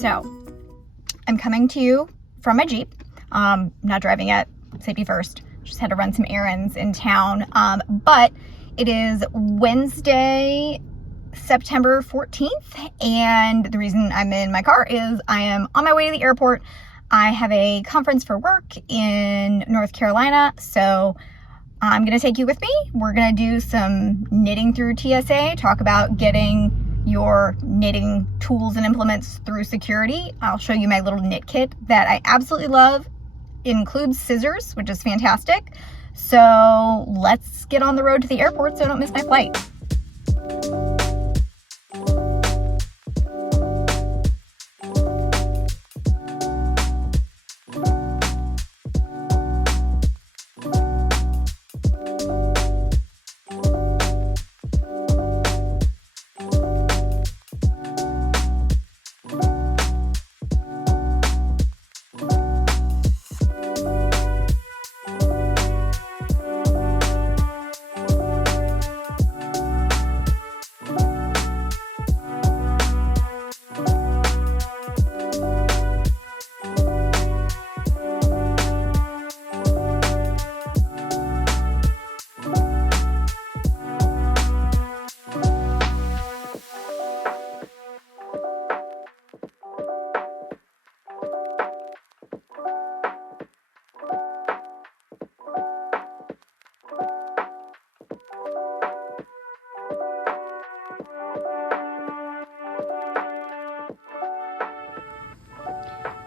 So I'm coming to you from my Jeep. Not driving yet, safety first. Just had to run some errands in town. But it is Wednesday, September 14th. And the reason I'm in my car is I am on my way to the airport. I have a conference for work in North Carolina. So I'm going to take you with me. We're going to do some knitting through TSA, talk about getting your knitting tools and implements through security. I'll show you my little knit kit that I absolutely love. It includes scissors, which is fantastic. So let's get on the road to the airport so I don't miss my flight.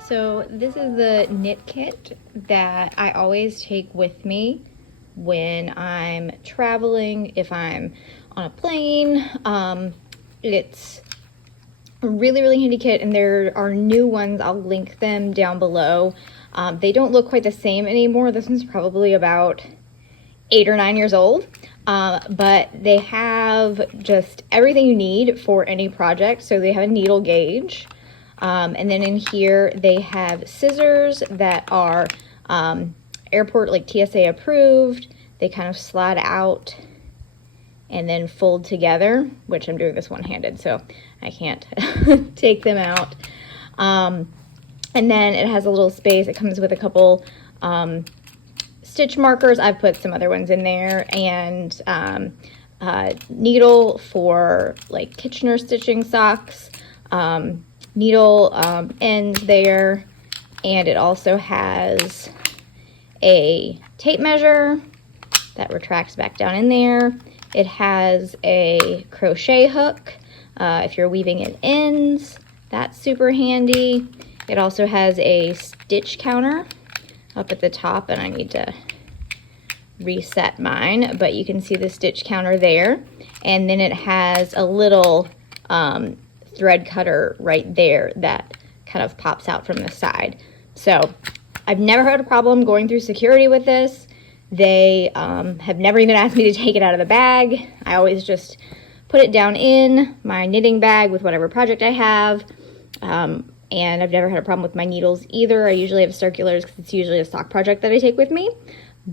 So this is the knit kit that I always take with me when I'm traveling, if I'm on a plane. It's a really, really handy kit, and there are new ones. I'll link them down below. They don't look quite the same anymore. This one's probably about 8 or 9 years old, but they have just everything you need for any project. So they have a needle gauge. And then in here they have scissors that are airport, like TSA approved. They kind of slide out and then fold together, which I'm doing this one-handed, so I can't take them out. And then it has a little space. It comes with a couple stitch markers. I've put some other ones in there, and needle for like Kitchener stitching socks, needle ends there, and it also has a tape measure that retracts back down in there. It has a crochet hook if you're weaving in ends. That's super handy. It also has a stitch counter up at the top, and I need to reset mine, but you can see the stitch counter there. And then it has a little thread cutter right there that kind of pops out from the side. So I've never had a problem going through security with this. They have never even asked me to take it out of the bag. I always just put it down in my knitting bag with whatever project I have. And I've never had a problem with my needles either. I usually have circulars because it's usually a stock project that I take with me.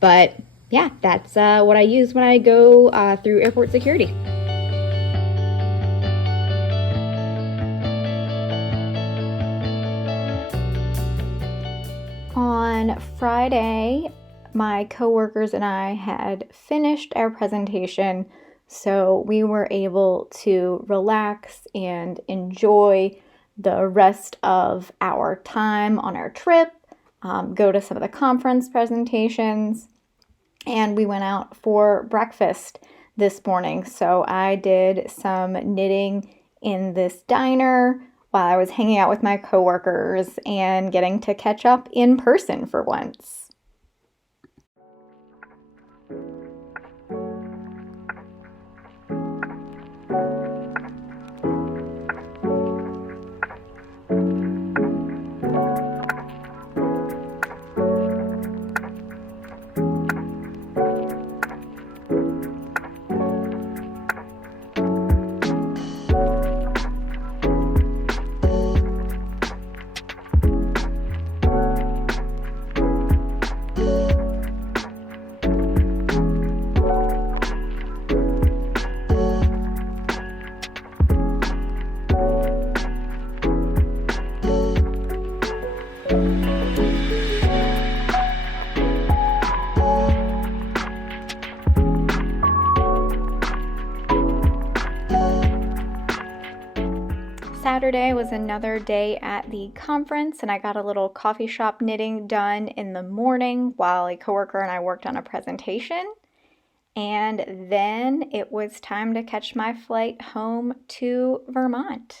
But yeah, that's what I use when I go through airport security. On Friday, my coworkers and I had finished our presentation, so we were able to relax and enjoy the rest of our time on our trip, go to some of the conference presentations, and we went out for breakfast this morning. So I did some knitting in this diner while I was hanging out with my coworkers and getting to catch up in person for once. Saturday was another day at the conference, and I got a little coffee shop knitting done in the morning while a coworker and I worked on a presentation. And then it was time to catch my flight home to Vermont.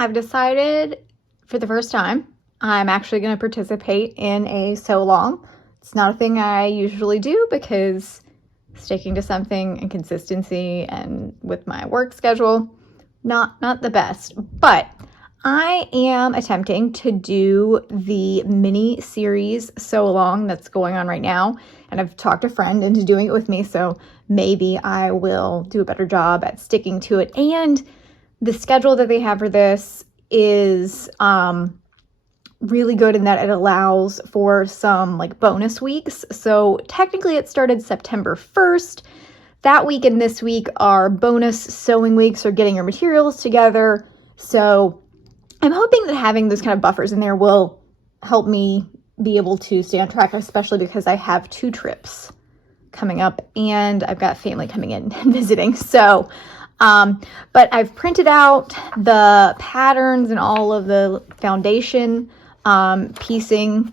I've decided for the first time I'm actually going to participate in a sew along. It's not a thing I usually do because sticking to something and consistency and with my work schedule, not the best. But I am attempting to do the mini series sew along that's going on right now, and I've talked a friend into doing it with me, so maybe I will do a better job at sticking to it. And the schedule that they have for this is really good in that it allows for some like bonus weeks. So technically it started September 1st. That week and this week are bonus sewing weeks or getting your materials together. So I'm hoping that having those kind of buffers in there will help me be able to stay on track, especially because I have 2 trips coming up and I've got family coming in and visiting. So but I've printed out the patterns and all of the foundation piecing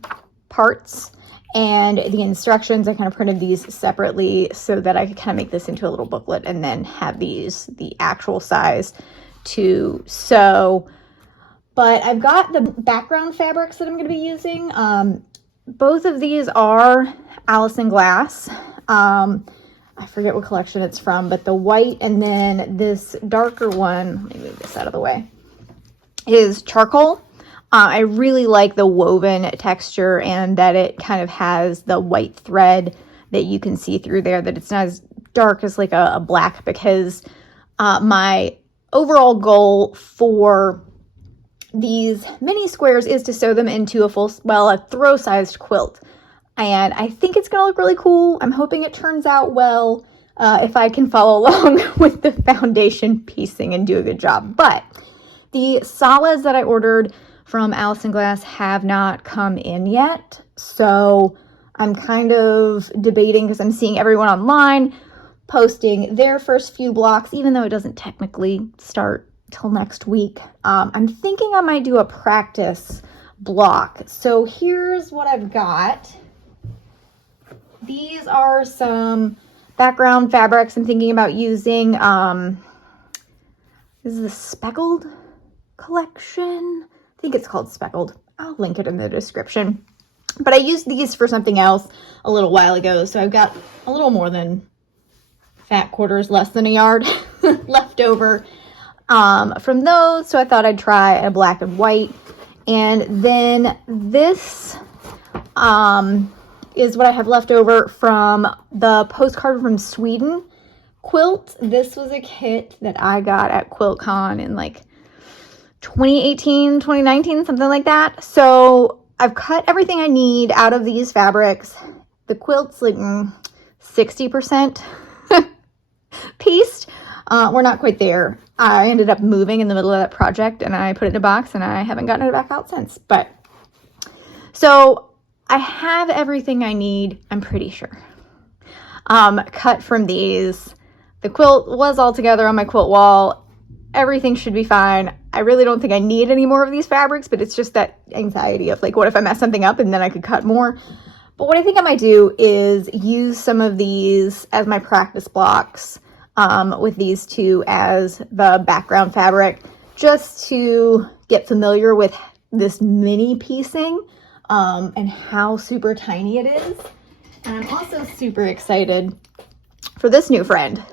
parts and the instructions. I kind of printed these separately so that I could kind of make this into a little booklet and then have these the actual size to sew. But I've got the background fabrics that I'm going to be using. Both of these are Allison Glass. I forget what collection it's from, but the white and then this darker one, let me move this out of the way, is charcoal. I really like the woven texture and that it kind of has the white thread that you can see through there, that it's not as dark as like a black, because my overall goal for these mini squares is to sew them into a throw-sized quilt. And I think it's going to look really cool. I'm hoping it turns out well if I can follow along with the foundation piecing and do a good job. But the solids that I ordered from Allison Glass have not come in yet. So I'm kind of debating, because I'm seeing everyone online posting their first few blocks, even though it doesn't technically start till next week. I'm thinking I might do a practice block. So here's what I've got. These are some background fabrics I'm thinking about using. This is the Speckled collection. I think it's called Speckled. I'll link it in the description. But I used these for something else a little while ago, so I've got a little more than fat quarters, less than a yard left over from those. So I thought I'd try a black and white. And then this is what I have left over from the postcard from Sweden quilt. This was a kit that I got at QuiltCon in like 2018, 2019, something like that. So I've cut everything I need out of these fabrics. The quilt's like 60% pieced. We're not quite there. I ended up moving in the middle of that project and I put it in a box and I haven't gotten it back out since. But so I have everything I need, I'm pretty sure, cut from these. The quilt was all together on my quilt wall. Everything should be fine. I really don't think I need any more of these fabrics, but it's just that anxiety of like, what if I mess something up and then I could cut more? But what I think I might do is use some of these as my practice blocks with these 2 as the background fabric, just to get familiar with this mini piecing and how super tiny it is. And I'm also super excited for this new friend.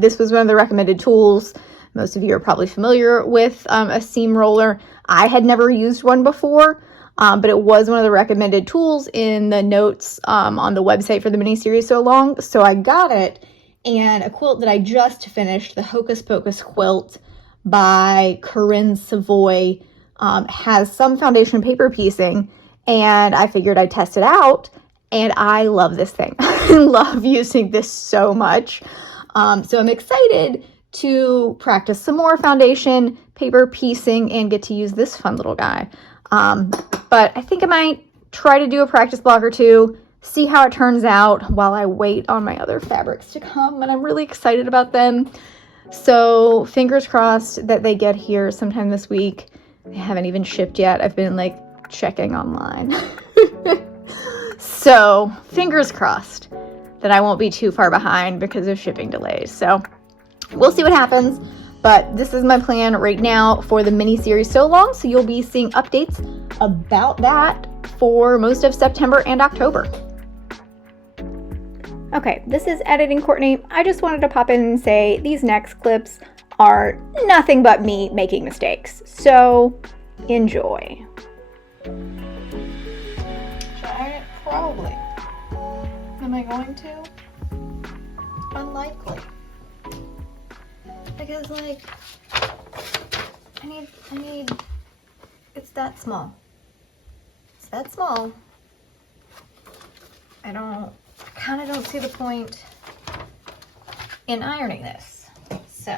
This was one of the recommended tools. Most of you are probably familiar with a seam roller. I had never used one before, but it was one of the recommended tools in the notes on the website for the mini series so long. So I got it, and a quilt that I just finished, the Hocus Pocus quilt by Corinne Savoy, has some foundation paper piecing, and I figured I'd test it out, and I love this thing. I love using this so much. So I'm excited to practice some more foundation paper piecing and get to use this fun little guy. But I think I might try to do a practice block or two, see how it turns out while I wait on my other fabrics to come, and I'm really excited about them. So fingers crossed that they get here sometime this week. They haven't even shipped yet. I've been like checking online. So fingers crossed that I won't be too far behind because of shipping delays. So we'll see what happens, but this is my plan right now for the mini series so long. So you'll be seeing updates about that for most of September and October. Okay, this is Editing Courtney. I just wanted to pop in and say these next clips are nothing but me making mistakes. So enjoy. Probably. Am I going to? Unlikely. Because like, I need, it's that small. It's that small. I kind of don't see the point in ironing this. So,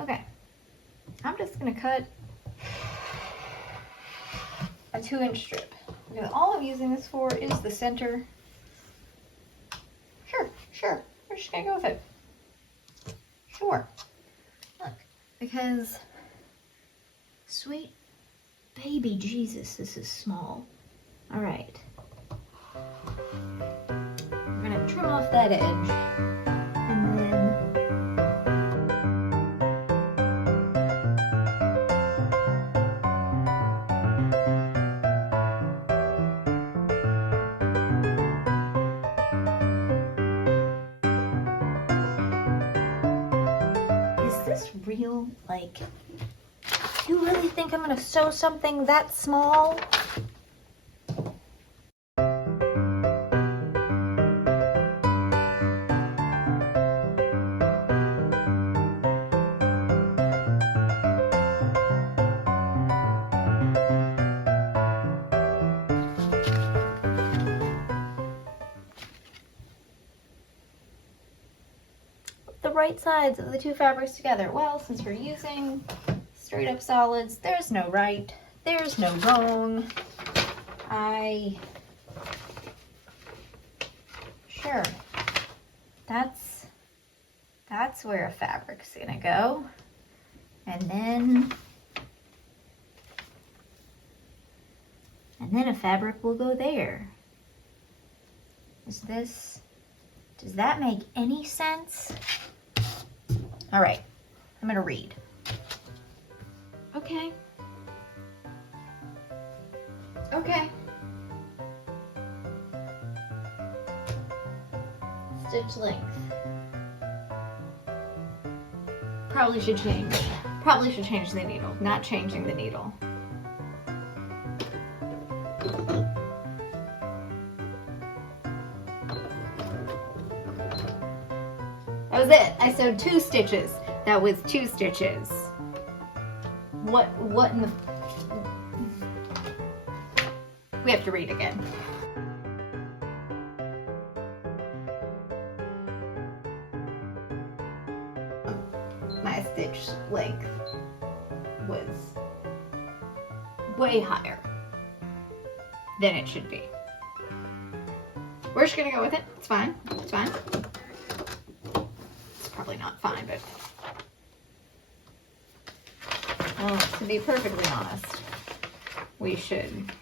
okay. I'm just gonna cut a 2-inch strip. Because all I'm using this for is the center. Sure. We're just gonna go with it. Sure. Look, because sweet baby Jesus, this is small. All right. I'm gonna trim off that edge, and then real? Like, you really think I'm gonna sew something that small? The right sides of the two fabrics together. Well, since we're using straight up solids, there's no right, there's no wrong. Sure, that's where a fabric's gonna go. And then a fabric will go there. Does that make any sense? All right, I'm gonna read. Okay. Stitch length. Probably should change the needle. Not changing the needle. That was it. I sewed 2 stitches. That was 2 stitches. What in the... We have to read again. My stitch length was way higher than it should be. We're just gonna go with it. It's fine. It's fine. It's probably not fine, but well, to be perfectly honest, I should.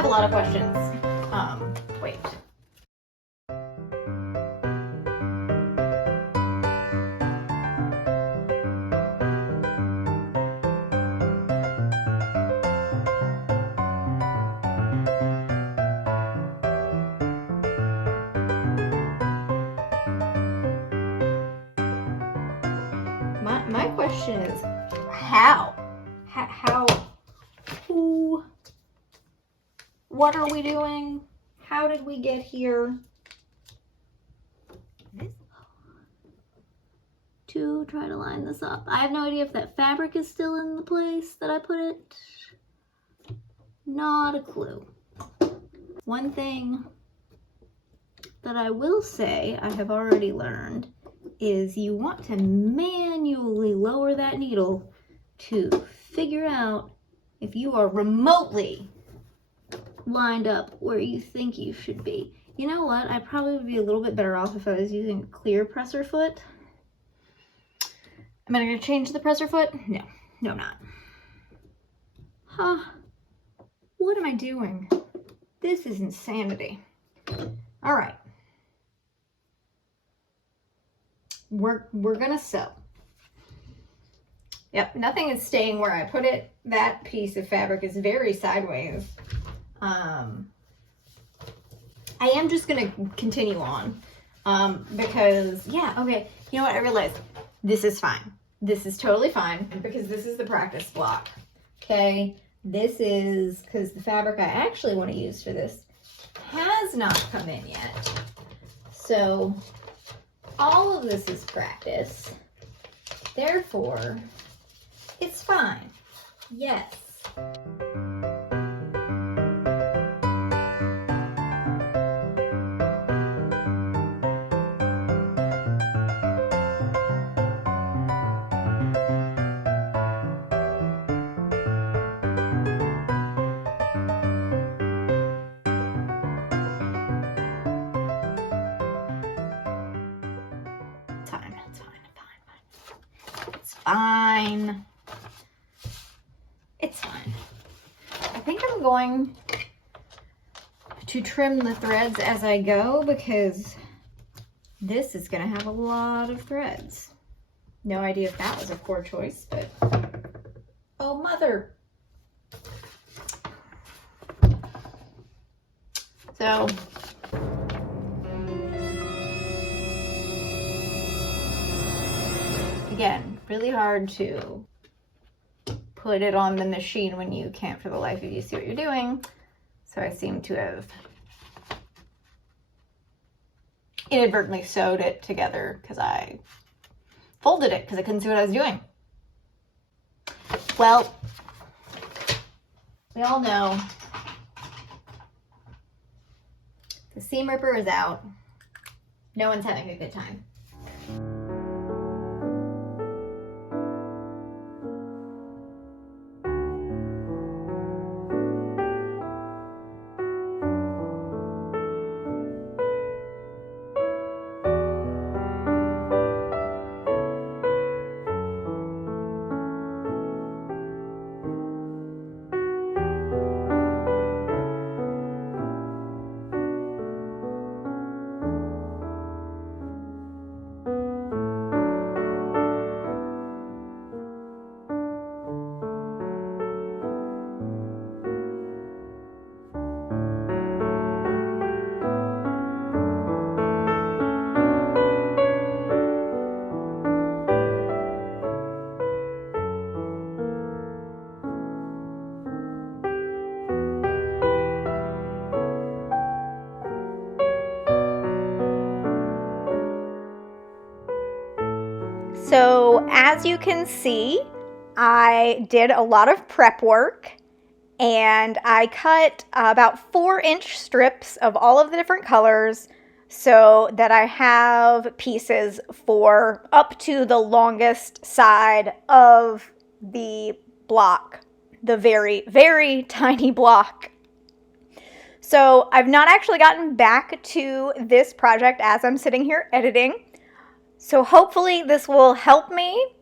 have a lot of questions. Wait. My question is, how? How? Who? What are we doing? How did we get here? To try to line this up. I have no idea if that fabric is still in the place that I put it. Not a clue. One thing that I will say I have already learned is you want to manually lower that needle to figure out if you are remotely lined up where you think you should be. You know what? I'd probably be a little bit better off if I was using a clear presser foot. Am I going to change the presser foot? No, I'm not. Huh. What am I doing? This is insanity. All right. We're gonna sew. Yep, nothing is staying where I put it. That piece of fabric is very sideways. I am just gonna continue on because, yeah, okay, you know what, I realized this is fine. This is totally fine because this is the practice block, okay? This is, because the fabric I actually want to use for this has not come in yet. So all of this is practice. Therefore, it's fine. Yes. Fine. It's fine. I think I'm going to trim the threads as I go because this is going to have a lot of threads. No idea if that was a poor choice, but oh, mother. So again, really hard to put it on the machine when you can't for the life of you see what you're doing. So I seem to have inadvertently sewed it together because I folded it because I couldn't see what I was doing. Well, we all know the seam ripper is out. No one's having a good time. So as you can see, I did a lot of prep work and I cut about 4-inch strips of all of the different colors so that I have pieces for up to the longest side of the block, the very, very tiny block. So I've not actually gotten back to this project as I'm sitting here editing. So hopefully this will help me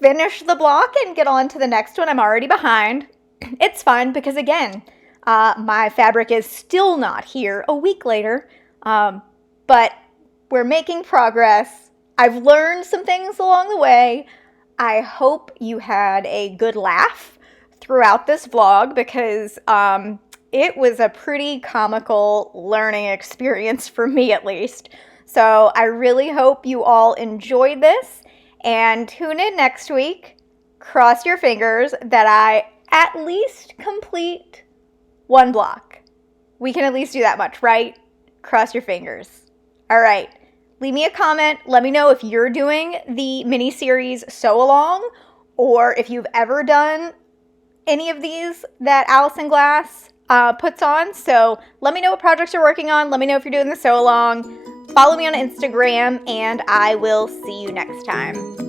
finish the block and get on to the next one. I'm already behind. It's fine because again, My fabric is still not here a week later, but we're making progress. I've learned some things along the way. I hope you had a good laugh throughout this vlog because it was a pretty comical learning experience for me at least. So I really hope you all enjoyed this, and tune in next week. Cross your fingers that I at least complete one block. We can at least do that much, right? Cross your fingers. All right. Leave me a comment. Let me know if you're doing the mini series sew along, or if you've ever done any of these that Allison Glass puts on. So let me know what projects you're working on. Let me know if you're doing the sew along. Follow me on Instagram, and I will see you next time.